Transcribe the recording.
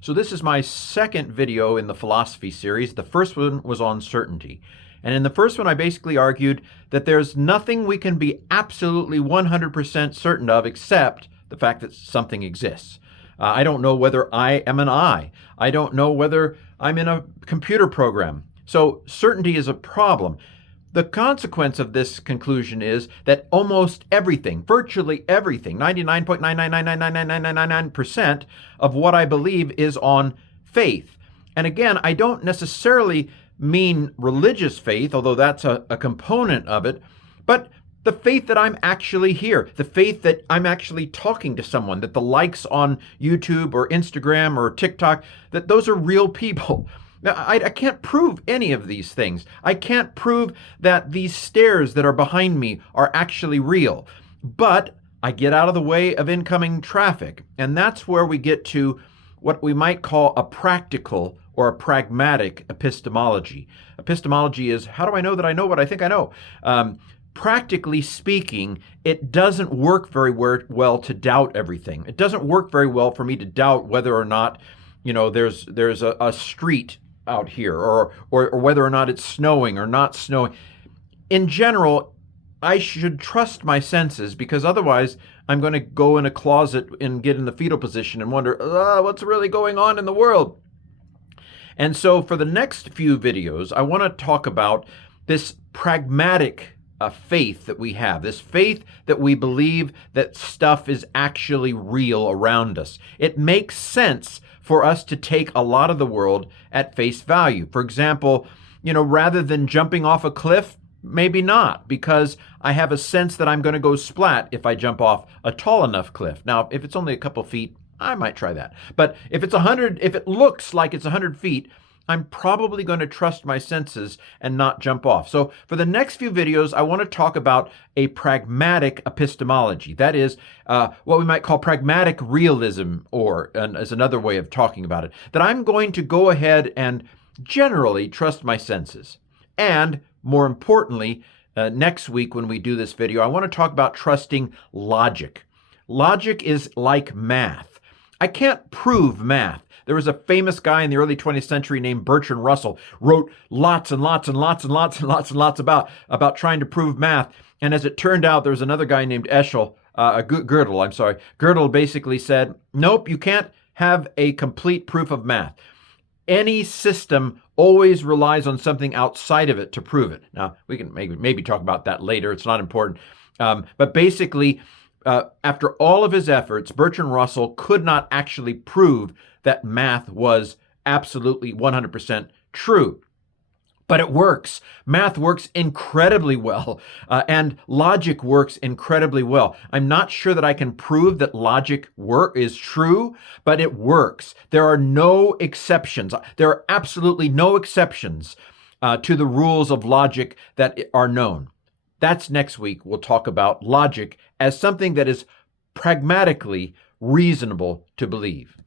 So this is my second video in the philosophy series. The first one was on certainty. And in the first one, I basically argued that there's nothing we can be absolutely 100% certain of except the fact that something exists. I don't know whether I am an eye. I don't know whether I'm in a computer program. So certainty is a problem. The consequence of this conclusion is that almost everything, virtually everything, 99.999999999% of what I believe is on faith. And again, I don't necessarily mean religious faith, although that's a component of it, but the faith that I'm actually here, the faith that I'm actually talking to someone, that the likes on YouTube or Instagram or TikTok, that those are real people. Now, I can't prove any of these things. I can't prove that these stairs that are behind me are actually real. But I get out of the way of incoming traffic. And that's where we get to what we might call a practical or a pragmatic epistemology. Epistemology is, how do I know that I know what I think I know? Practically speaking, it doesn't work very well to doubt everything. It doesn't work very well for me to doubt whether or not, there's a street out here, or whether or not it's snowing or not snowing. In general, I should trust my senses, because otherwise I'm going to go in a closet and get in the fetal position and wonder, what's really going on in the world? And so for the next few videos, I want to talk about this pragmatic faith that we have, this faith that we believe that stuff is actually real around us. It makes sense for us to take a lot of the world at face value. For example, rather than jumping off a cliff, maybe not, because I have a sense that I'm going to go splat if I jump off a tall enough cliff. Now, if it's only a couple feet, I might try that. But if it's 100, if it looks like it's 100 feet, I'm probably going to trust my senses and not jump off. So for the next few videos, I want to talk about a pragmatic epistemology. That is what we might call pragmatic realism, or as another way of talking about it, that I'm going to go ahead and generally trust my senses. And more importantly, next week when we do this video, I want to talk about trusting logic. Logic is like math. I can't prove math. There was a famous guy in the early 20th century named Bertrand Russell, wrote lots and lots and lots and lots and lots and lots about trying to prove math. And as it turned out, there was another guy named Gödel. Gödel basically said, nope, you can't have a complete proof of math. Any system always relies on something outside of it to prove it. Now, we can maybe talk about that later. It's not important. But basically, after all of his efforts, Bertrand Russell could not actually prove that math was absolutely 100% true. But it works. Math works incredibly well, and logic works incredibly well. I'm not sure that I can prove that logic is true, but it works. There are no exceptions. There are absolutely no exceptions to the rules of logic that are known. That's next week. We'll talk about logic as something that is pragmatically reasonable to believe.